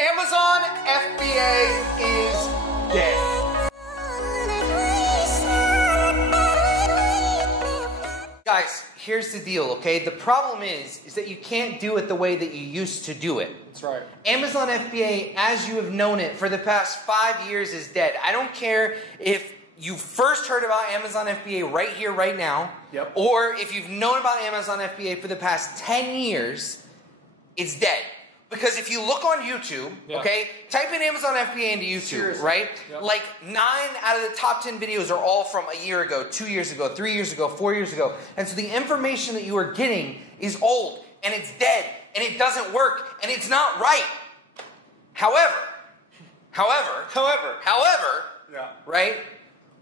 Amazon FBA is dead. Guys, here's the deal, okay? The problem is that you can't do it the way that you used to do it. That's right. Amazon FBA, as you have known it for the past 5 years, is dead. I don't care if you first heard about Amazon FBA right here, right now, or if you've known about Amazon FBA for the past 10 years, it's dead. Because if you look on YouTube, okay, type in Amazon FBA into YouTube, Seriously. right? Like 9 out of the top 10 videos are all from a year ago, 2 years ago, 3 years ago, 4 years ago. And so the information that you are getting is old, and it's dead, and it doesn't work, and it's not right. However, right?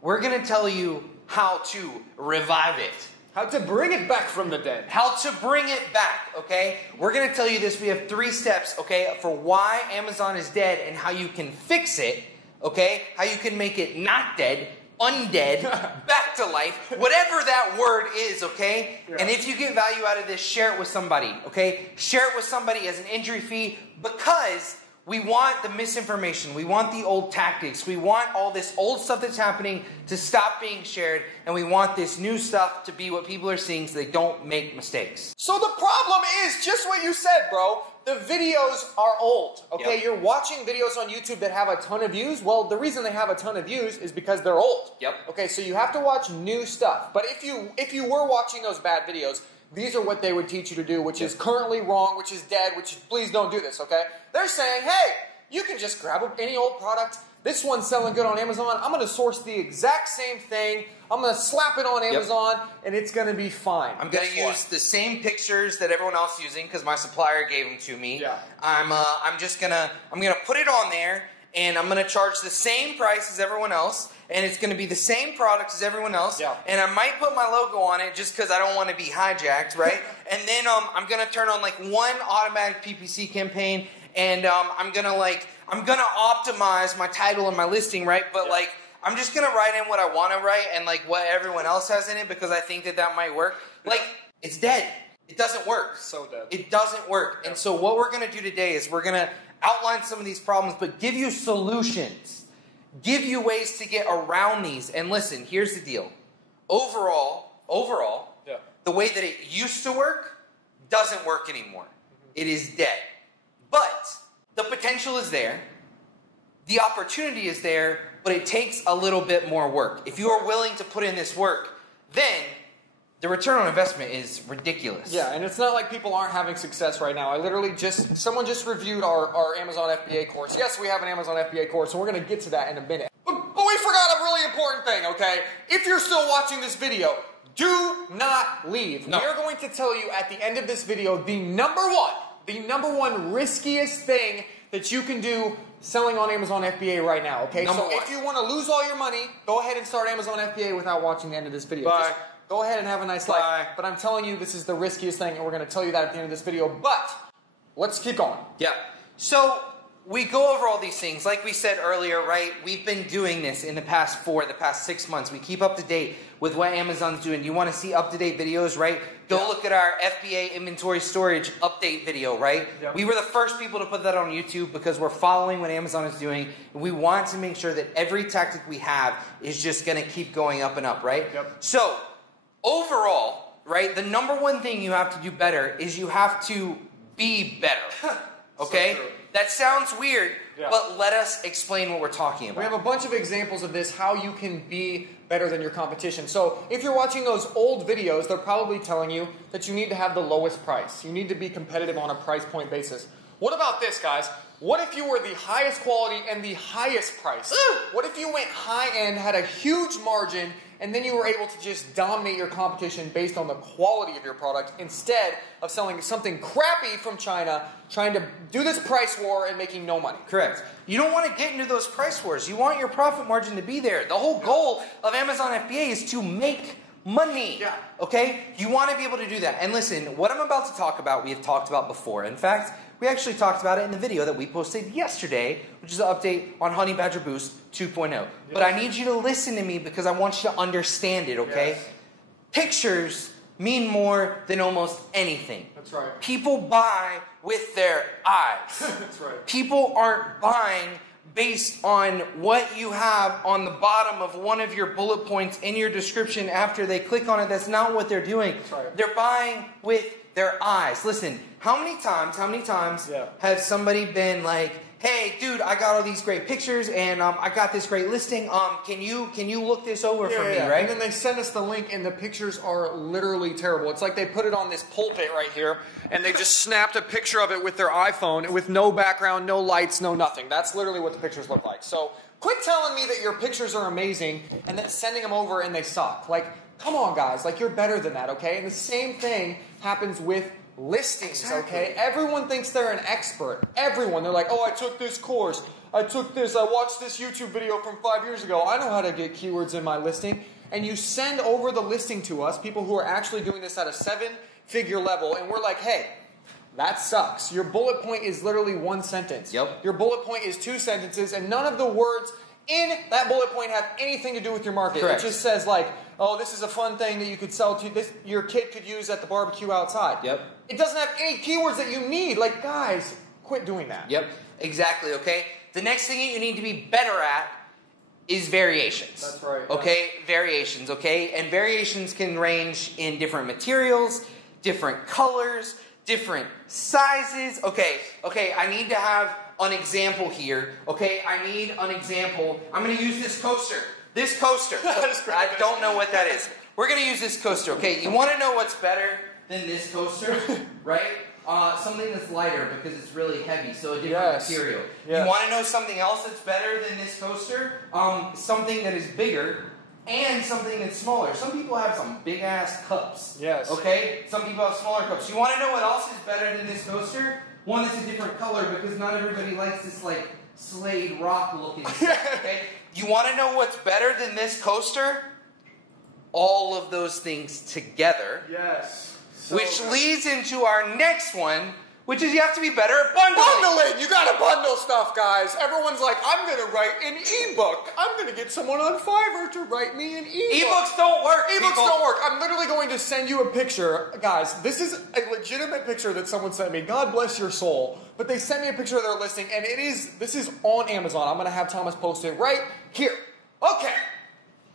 We're going to tell you how to revive it. How to bring it back from the dead. How to bring it back, okay? We're going to tell you this. We have 3 steps, okay, for why Amazon is dead and how you can fix it, okay? How you can make it not dead, undead, back to life, whatever that word is, okay? And if you get value out of this, share it with somebody, okay? Share it with somebody as an injury fee, because we want the misinformation. We want the old tactics. We want all this old stuff that's happening to stop being shared. And we want this new stuff to be what people are seeing so they don't make mistakes. So the problem is just what you said, bro. The videos are old, okay? You're watching videos on YouTube that have a ton of views. Well, the reason they have a ton of views is because they're old. Okay, so you have to watch new stuff. But if you were watching those bad videos, these are what they would teach you to do, which is currently wrong, which is dead, which please don't do this, okay? They're saying, hey, you can just grab any old product. This one's selling good on Amazon. I'm going to source the exact same thing. I'm going to slap it on Amazon, and it's going to be fine. I'm going to use the same pictures that everyone else is using because my supplier gave them to me. I'm gonna put it on there, and I'm going to charge the same price as everyone else. And it's going to be the same product as everyone else. And I might put my logo on it just because I don't want to be hijacked, right? And then I'm going to turn on like one automatic PPC campaign, and I'm going to optimize my title and my listing, right? But like, I'm just going to write in what I want to write and like what everyone else has in it because I think that might work. Like, it's dead. It doesn't work. So dead. It doesn't work. And so what we're going to do today is we're going to outline some of these problems, but give you solutions. Give you ways to get around these. And listen, here's the deal. Overall, the way that it used to work doesn't work anymore. It is dead. But the potential is there. The opportunity is there, but it takes a little bit more work. If you are willing to put in this work, then the return on investment is ridiculous. Yeah, and it's not like people aren't having success right now. Someone just reviewed our Amazon FBA course. Yes, we have an Amazon FBA course, and we're going to get to that in a minute. But we forgot a really important thing, okay? If you're still watching this video, do not leave. No. We are going to tell you at the end of this video the number one riskiest thing that you can do selling on Amazon FBA right now, okay? If you want to lose all your money, go ahead and start Amazon FBA without watching the end of this video. Bye. Go ahead and have a nice life. But I'm telling you, this is the riskiest thing, and we're going to tell you that at the end of this video. But let's keep going. So we go over all these things. Like we said earlier, right? We've been doing this in the past 6 months. We keep up to date with what Amazon's doing. You want to see up-to-date videos, right? Go look at our FBA inventory storage update video, right? We were the first people to put that on YouTube because we're following what Amazon is doing. And we want to make sure that every tactic we have is just going to keep going up and up, right? So overall, right, the number one thing you have to do better is you have to be better, okay? So true. That sounds weird, but let us explain what we're talking about. We have a bunch of examples of this, how you can be better than your competition. So if you're watching those old videos, they're probably telling you that you need to have the lowest price. You need to be competitive on a price point basis. What about this, guys? What if you were the highest quality and the highest price? What if you went high-end, had a huge margin, and then you were able to just dominate your competition based on the quality of your product instead of selling something crappy from China, trying to do this price war and making no money? Correct. You don't want to get into those price wars. You want your profit margin to be there. The whole goal of Amazon FBA is to make money. Okay? You want to be able to do that. And listen, what I'm about to talk about, we have talked about before. In fact, we actually talked about it in the video that we posted yesterday, which is an update on Honey Badger Boost 2.0. But I need you to listen to me because I want you to understand it, okay? Pictures mean more than almost anything. That's right. People buy with their eyes. That's right. People aren't buying based on what you have on the bottom of one of your bullet points in your description after they click on it. That's not what they're doing. That's right. They're buying with their eyes. Listen, how many times has somebody been like, hey, dude, I got all these great pictures and I got this great listing. Can you look this over for me, right? And then they send us the link and the pictures are literally terrible. It's like they put it on this pulpit right here and they just snapped a picture of it with their iPhone with no background, no lights, no nothing. That's literally what the pictures look like. So quit telling me that your pictures are amazing and then sending them over and they suck. Like, come on, guys. Like, you're better than that, okay? And the same thing happens with listings, okay? Everyone thinks they're an expert. Everyone. They're like, oh, I took this course. I took this. I watched this YouTube video from 5 years ago. I know how to get keywords in my listing. And you send over the listing to us, people who are actually doing this at a 7-figure level, and we're like, hey, that sucks. Your bullet point is literally 1 sentence. Yep. Your bullet point is 2 sentences, and none of the words in that bullet point have anything to do with your market. Correct. It just says like, oh, this is a fun thing that you could sell to, this your kid could use at the barbecue outside. Yep. It doesn't have any keywords that you need. Like, guys, quit doing that. Yep. Exactly, okay? The next thing you need to be better at is variations. That's right. Okay? Variations, okay? And variations can range in different materials, different colors, different sizes. Okay, I need to have an example here. Okay, I need an example. I'm going to use this coaster. This coaster. I don't know what that is. We're going to use this coaster. Okay, you want to know what's better than this coaster, right? Something that's lighter because it's really heavy, so a different material. Yes. You want to know something else that's better than this coaster? Something that is bigger and something that's smaller. Some people have some big-ass cups. Yes. Okay? Some people have smaller cups. You want to know what else is better than this coaster? One that's a different color because not everybody likes this, like, Slade rock-looking stuff, okay? You want to know what's better than this coaster? All of those things together. Yes. Which leads into our next one, which is you have to be better at bundling. Bundling! You gotta bundle stuff, guys. Everyone's like, I'm gonna write an ebook. I'm gonna get someone on Fiverr to write me an ebook. Ebooks don't work. Ebooks don't work. I'm literally going to send you a picture. Guys, this is a legitimate picture that someone sent me. God bless your soul. But they sent me a picture of their listing, and this is on Amazon. I'm gonna have Thomas post it right here. Okay.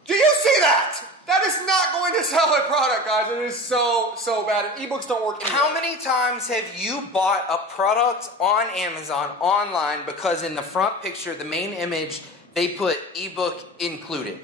Do you see that? That is not going to sell a product, guys. It is so bad. And ebooks don't work anymore. How many times have you bought a product on Amazon online because in the front picture, the main image, they put ebook included?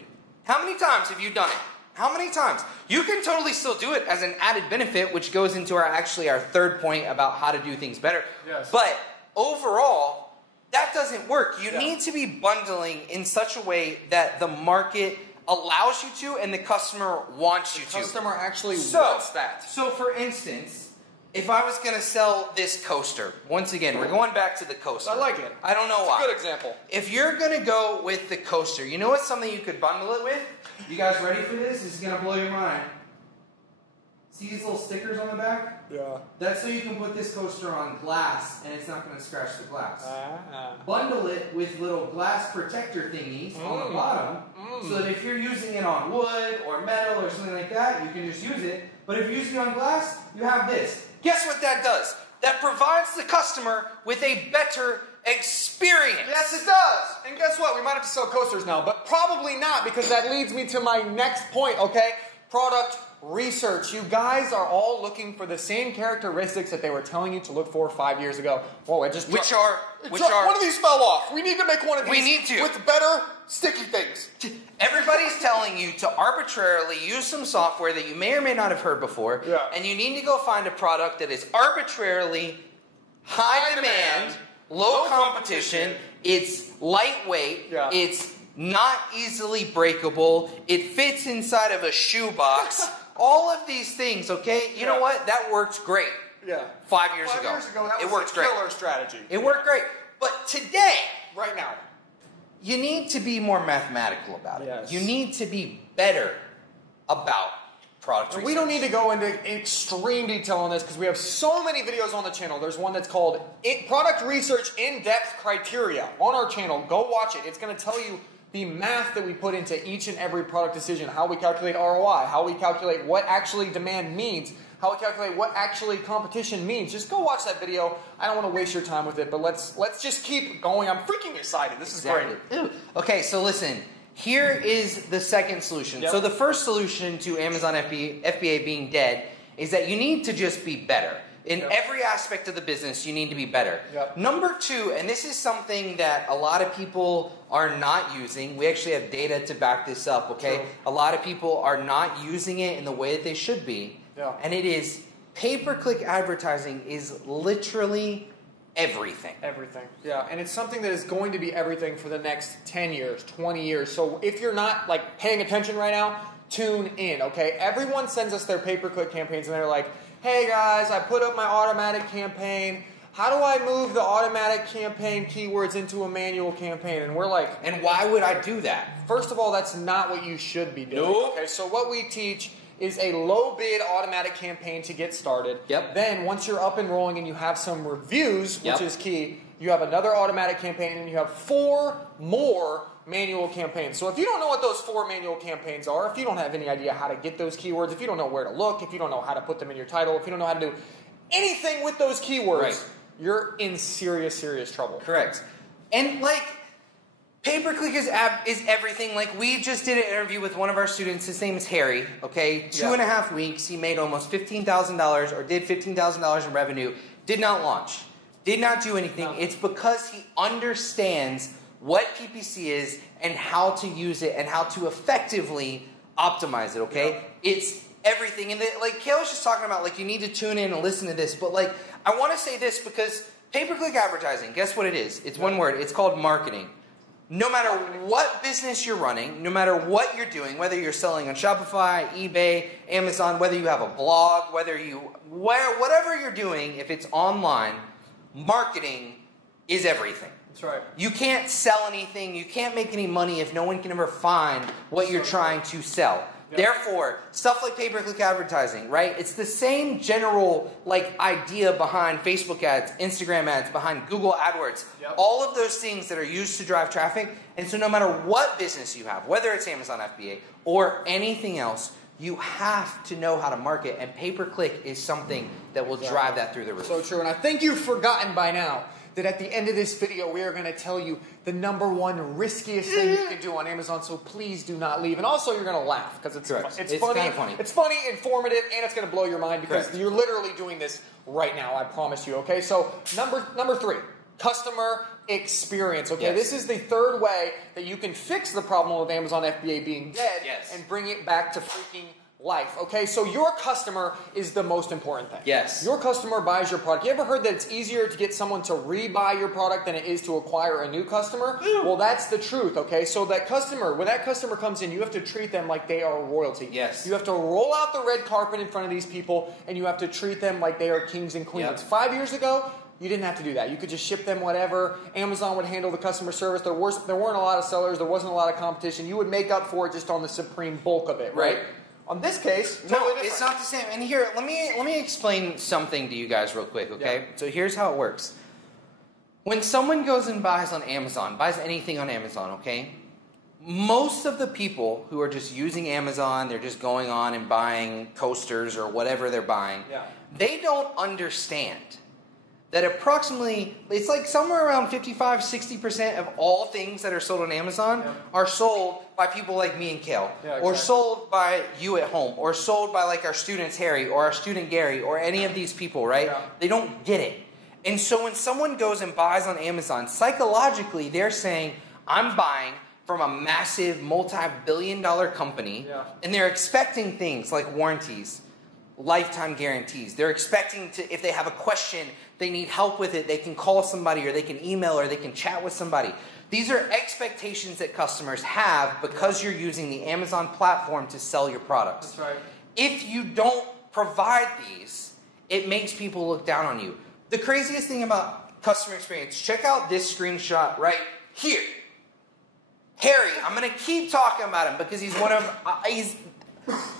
How many times have you done it? How many times? You can totally still do it as an added benefit, which goes into our third point about how to do things better. Yes. But overall, that doesn't work. You need to be bundling in such a way that the market allows you to and the customer wants you to. The customer actually wants that. So for instance, if I was going to sell this coaster, once again, we're going back to the coaster. I like it. I don't know why. It's a good example. If you're going to go with the coaster, you know what's something you could bundle it with? You guys ready for this? This is going to blow your mind. See these little stickers on the back? Yeah. That's so you can put this coaster on glass and it's not going to scratch the glass. Bundle it with little glass protector thingies on the bottom so that if you're using it on wood or metal or something like that, you can just use it. But if you're using it on glass, you have this. Guess what that does? That provides the customer with a better experience. Yes, it does. And guess what? We might have to sell coasters now, but probably not because that leads me to my next point, okay? Product research. You guys are all looking for the same characteristics that they were telling you to look for 5 years ago. Whoa, it just Which are one of these fell off. We need to make one of these. We need to. With better sticky things. Everybody's telling you to arbitrarily use some software that you may or may not have heard before, and you need to go find a product that is arbitrarily high demand, low competition, it's lightweight, it's not easily breakable, it fits inside of a shoebox. All of these things, okay? You know what? That worked great. Yeah. 5 years ago. 5 years ago, that it was worked a great. killer strategy. It worked great. But today, right now, you need to be more mathematical about it. Yes. You need to be better about product research. We don't need to go into extreme detail on this because we have so many videos on the channel. There's one that's called Product Research In-Depth Criteria on our channel. Go watch it. It's going to tell you the math that we put into each and every product decision, how we calculate ROI, how we calculate what actually demand means, how we calculate what actually competition means. Just go watch that video. I don't want to waste your time with it, but let's just keep going. I'm freaking excited. This is great. Okay, so listen. Here is the second solution. Yep. So the first solution to Amazon FBA being dead is that you need to just be better. In every aspect of the business, you need to be better. Yep. Number two, and this is something that a lot of people are not using. We actually have data to back this up, okay? True. A lot of people are not using it in the way that they should be. Yeah. And it is pay-per-click advertising is literally everything. Everything. Yeah, and it's something that is going to be everything for the next 10 years, 20 years. So if you're not like paying attention right now, tune in, okay? Everyone sends us their pay-per-click campaigns and they're like, hey guys, I put up my automatic campaign. How do I move the automatic campaign keywords into a manual campaign? And we're like, and why would I do that? First of all, that's not what you should be doing. Nope. Okay, so what we teach is a low bid automatic campaign to get started. Yep. Then once you're up and rolling and you have some reviews, which is key, you have another automatic campaign and you have 4 more manual campaigns. So if you don't know what those 4 manual campaigns are, if you don't have any idea how to get those keywords, if you don't know where to look, if you don't know how to put them in your title, if you don't know how to do anything with those keywords, you're in serious, serious trouble. Correct. And like, pay-per-click is everything. Like, we just did an interview with one of our students. His name is Harry, okay? 2.5 weeks. He made almost $15,000 or did $15,000 in revenue. Did not launch. Did not do anything. No. It's because he understands what PPC is and how to use it and how to effectively optimize it, okay? Yep. It's everything. And like Kale was just talking about, like, you need to tune in and listen to this. But like, I want to say this because pay-per-click advertising, guess what it is? It's one word. It's called marketing. No matter what business you're running, no matter what you're doing, whether you're selling on Shopify, eBay, Amazon, whether you have a blog, whatever you're doing, if it's online, marketing is everything. That's right. You can't sell anything, you can't make any money if no one can ever find what you're trying to sell. Yep. Therefore, stuff like pay-per-click advertising, right? It's the same general like idea behind Facebook ads, Instagram ads, behind Google AdWords. Yep. All of those things that are used to drive traffic. And so no matter what business you have, whether it's Amazon FBA or anything else, you have to know how to market, and pay-per-click is something that will drive that through the roof. So true, and I think you've forgotten by now that at the end of this video, we are going to tell you the #1 riskiest thing you can do on Amazon, so please do not leave. And also, you're going to laugh, because it's funny. Kind of funny. It's funny, informative, and it's going to blow your mind, because you're literally doing this right now, I promise you, okay? So, number 3, customer experience, okay? This is the third way that you can fix the problem of Amazon FBA being dead and bring it back to freaking life, okay? So your customer is the most important thing. Yes. Your customer buys your product. You ever heard that it's easier to get someone to rebuy your product than it is to acquire a new customer? Well, that's the truth, okay? So that customer, when that customer comes in, you have to treat them like they are royalty. Yes. You have to roll out the red carpet in front of these people, and you have to treat them like they are kings and queens. Yep. 5 years ago, you didn't have to do that. You could just ship them whatever. Amazon would handle the customer service. There weren't a lot of sellers. There wasn't a lot of competition. You would make up for it just on the supreme bulk of it, right? On this case, it's not the same. And here, let me explain something to you guys real quick, okay? Yeah. So here's how it works. When someone goes and buys on Amazon, buys anything on Amazon, okay? Most of the people who are just using Amazon, they're just going on and buying coasters or whatever they're buying, they don't understand that approximately, it's like somewhere around 55-60% of all things that are sold on Amazon are sold by people like me and Kale, or sold by you at home, or sold by like our students Harry, or our student Gary, or any of these people, right? They don't get it. And so when someone goes and buys on Amazon, psychologically they're saying, I'm buying from a massive multi-billion-dollar company, and they're expecting things like warranties, lifetime guarantees. They're expecting to, if they have a question, they need help with it, they can call somebody, or they can email, or they can chat with somebody. These are expectations that customers have because you're using the Amazon platform to sell your products. That's right. If you don't provide these, it makes people look down on you. The craziest thing about customer experience, check out this screenshot right here. Harry, I'm going to keep talking about him because he's he's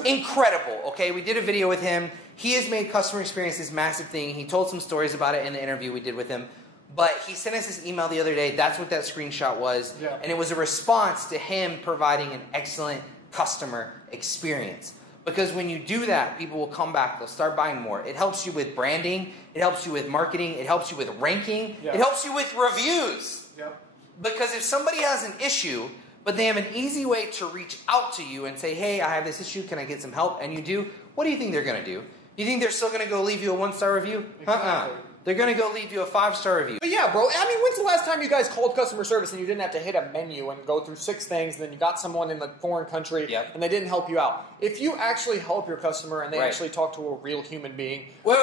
incredible, okay? We did a video with him. He has made customer experience this massive thing. He told some stories about it in the interview we did with him. But he sent us this email the other day. That's what that screenshot was. Yeah. And it was a response to him providing an excellent customer experience. Because when you do that, people will come back. They'll start buying more. It helps you with branding. It helps you with marketing. It helps you with ranking. Yeah. It helps you with reviews. Yep. Because if somebody has an issue, but they have an easy way to reach out to you and say, hey, I have this issue. Can I get some help? And you do, what do you think they're going to do? You think they're still going to go leave you a 1-star review? Exactly. They're going to go leave you a 5-star review. But yeah, bro, I mean, when's the last time you guys called customer service and you didn't have to hit a menu and go through 6 things, and then you got someone in the foreign country and they didn't help you out? If you actually help your customer and they actually talk to a real human being... Wait,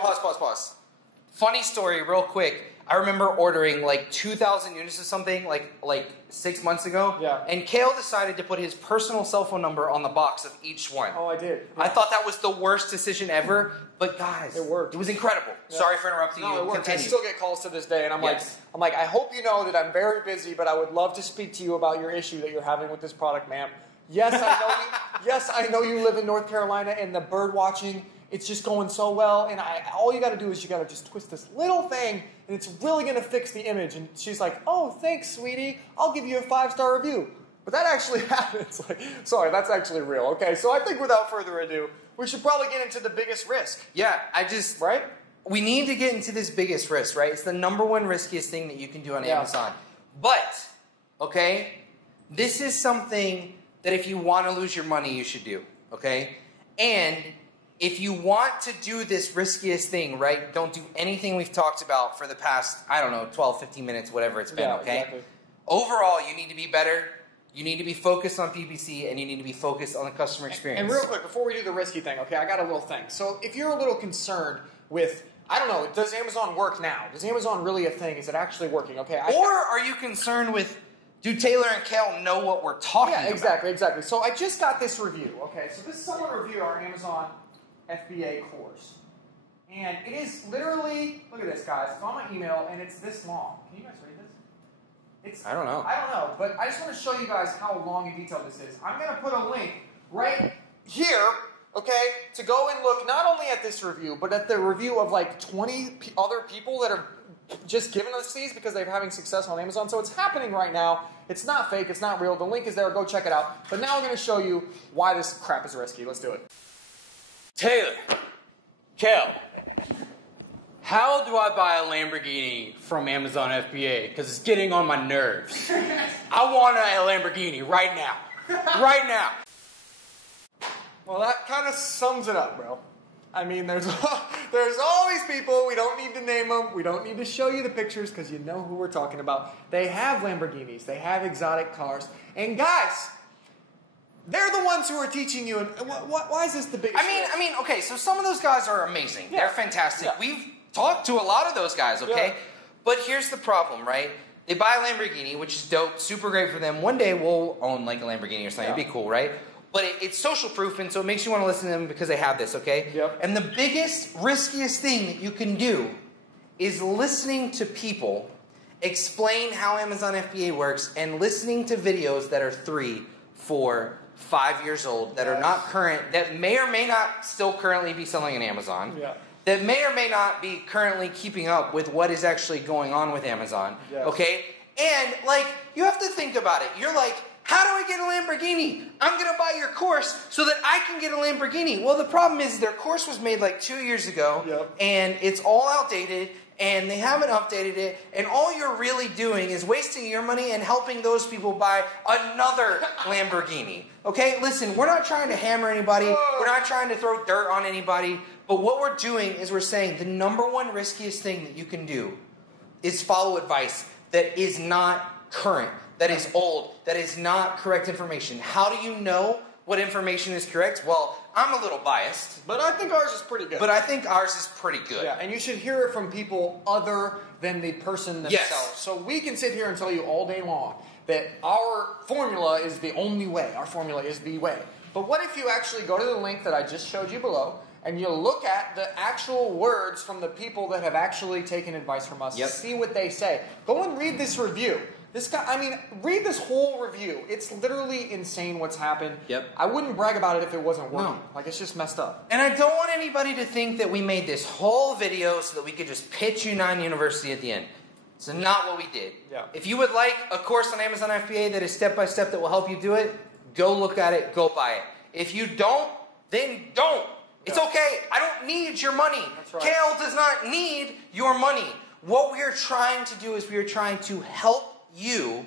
pause. Funny story, real quick. I remember ordering like 2,000 units of something like 6 months ago. Yeah. And Kale decided to put his personal cell phone number on the box of each one. Oh, I did. Yeah. I thought that was the worst decision ever, but guys, it worked. It was incredible. Yeah. Sorry for interrupting you. No, it worked. Continue. I still get calls to this day, and I'm like, I hope you know that I'm very busy, but I would love to speak to you about your issue that you're having with this product, ma'am. Yes, I know you live in North Carolina, and the bird watching, it's just going so well, and all you got to do is you got to just twist this little thing, and it's really going to fix the image. And she's like, oh, thanks, sweetie. I'll give you a 5-star review. But that actually happens. Like, sorry, that's actually real. Okay, so I think without further ado, we should probably get into the biggest risk. Yeah, right? We need to get into this biggest risk, right? It's the #1 riskiest thing that you can do on Amazon. But, okay, this is something that if you want to lose your money, you should do, okay? And if you want to do this riskiest thing, right, don't do anything we've talked about for the past, 12, 15 minutes, whatever it's been, okay? Exactly. Overall, you need to be better. You need to be focused on PPC, and you need to be focused on the customer experience. And real quick, before we do the risky thing, okay, I got a little thing. So if you're a little concerned with, I don't know, does Amazon work now? Is Amazon really a thing? Is it actually working? Okay. Or are you concerned with, do Taylor and Kale know what we're talking about? Yeah, exactly. So I just got this review, okay? So this is someone review our Amazon FBA course. And it is literally, look at this, guys. It's on my email, and it's this long. Can you guys read this? I don't know, but I just want to show you guys how long and detailed this is. I'm going to put a link right here, okay, to go and look not only at this review, but at the review of like 20 other people that are just giving us these because they're having success on Amazon. So it's happening right now. It's not fake. It's not real. The link is there. Go check it out. But now I'm going to show you why this crap is risky. Let's do it. Taylor, Kel, how do I buy a Lamborghini from Amazon FBA? Because it's getting on my nerves. I want a Lamborghini right now. Right now. Well, that kind of sums it up, bro. I mean, there's all these people. We don't need to name them. We don't need to show you the pictures because you know who we're talking about. They have Lamborghinis. They have exotic cars. And guys, they're the ones who are teaching you. And why is this the biggest? I mean, okay. So some of those guys are amazing. Yeah. They're fantastic. Yeah. We've talked to a lot of those guys. Okay, but here's the problem, right? They buy a Lamborghini, which is dope, super great for them. One day we'll own like a Lamborghini or something. It'd be cool, right? But it's social proof, and so it makes you want to listen to them because they have this, okay? Yep. And the biggest, riskiest thing that you can do is listening to people explain how Amazon FBA works and listening to videos that are 3, 4, 5 years old, that are not current, that may or may not still currently be selling on Amazon, that may or may not be currently keeping up with what is actually going on with Amazon, okay? And, like, you have to think about it. You're like, how do I get a Lamborghini? I'm going to buy your course so that I can get a Lamborghini. Well, the problem is their course was made like 2 years ago, and it's all outdated, and they haven't updated it, and all you're really doing is wasting your money and helping those people buy another Lamborghini. Okay, listen, we're not trying to hammer anybody. We're not trying to throw dirt on anybody. But what we're doing is we're saying the #1 riskiest thing that you can do is follow advice that is not current, that is old, that is not correct information. How do you know what information is correct? Well, I'm a little biased. But I think ours is pretty good. Yeah, and you should hear it from people other than the person themselves. Yes. So we can sit here and tell you all day long that our formula is the only way. Our formula is the way. But what if you actually go to the link that I just showed you below, and you look at the actual words from the people that have actually taken advice from us, see what they say. Go and read this review. This guy, read this whole review. It's literally insane what's happened. I wouldn't brag about it if it wasn't working. No. Like, it's just messed up. And I don't want anybody to think that we made this whole video so that we could just pitch U9 University at the end. So not what we did. Yeah. If you would like a course on Amazon FBA that is step-by-step that will help you do it, go look at it, go buy it. If you don't, then don't. It's okay. I don't need your money. That's right. Kale does not need your money. What we are trying to do is we are trying to help you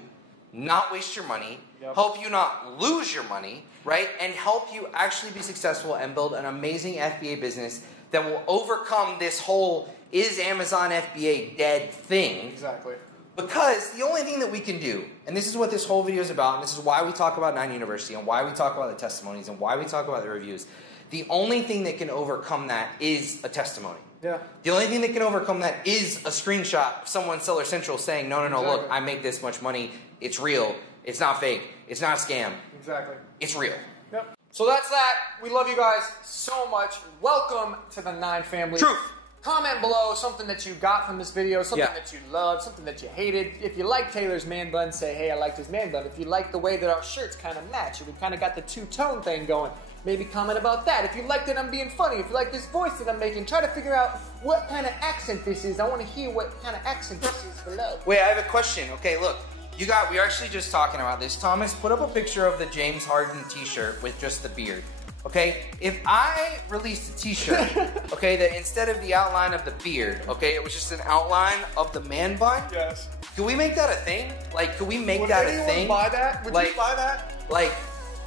not waste your money, help you not lose your money, right? And help you actually be successful and build an amazing FBA business that will overcome this whole is Amazon FBA dead thing. Exactly. Because the only thing that we can do, and this is what this whole video is about, and this is why we talk about 9 University, and why we talk about the testimonies, and why we talk about the reviews, the only thing that can overcome that is a testimony. Yeah. The only thing that can overcome that is a screenshot of someone Seller Central saying, no, look, I make this much money, it's real, it's not fake, it's not a scam. Exactly. It's real. Yep. So that's that. We love you guys so much. Welcome to the 9 family. Truth. Comment below something that you got from this video, something that you loved, something that you hated. If you like Taylor's man bun, say, hey, I liked his man bun. If you like the way that our shirts kind of match, and we kind of got the two-tone thing going, maybe comment about that. If you like that I'm being funny, if you like this voice that I'm making, try to figure out what kind of accent this is. I want to hear what kind of accent this is below. Wait, I have a question. Okay, look. We were actually just talking about this. Thomas, put up a picture of the James Harden t-shirt with just the beard. Okay, if I released a t-shirt, okay, that instead of the outline of the beard, okay, it was just an outline of the man bun. Yes. Could we make that a thing? Like, could we make that a thing? Would anyone buy that? Would you buy that? Like,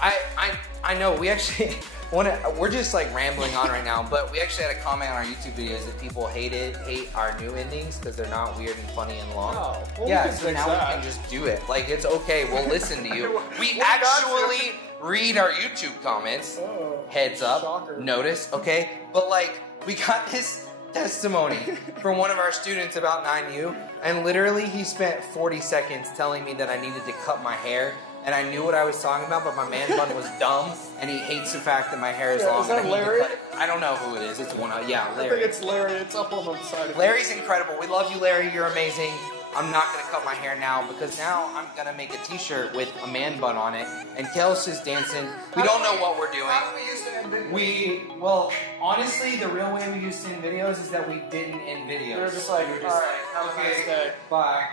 I know, we actually, we're just like rambling on right now, but we actually had a comment on our YouTube videos that people hate our new endings because they're not weird and funny and long. Oh, well, yeah, so now we can just do it. Like, it's okay, we'll listen to you. We actually read our YouTube comments. Oh, heads up, shocker. Notice, okay? But like, we got this testimony from one of our students about 9U, and literally he spent 40 seconds telling me that I needed to cut my hair, and I knew what I was talking about, but my man bun was dumb, and he hates the fact that my hair is long. Is that and Larry? I don't know who it is. It's one of, Larry. I think it's Larry. It's up on the side. Larry's incredible. We love you, Larry. You're amazing. I'm not going to cut my hair now because now I'm going to make a t-shirt with a man bun on it. And Kale's just dancing. We don't know what we're doing. How do we used to end videos? Well, honestly, the real way we used to end videos is that we didn't end videos. We're just like, all right, have a nice day. Bye.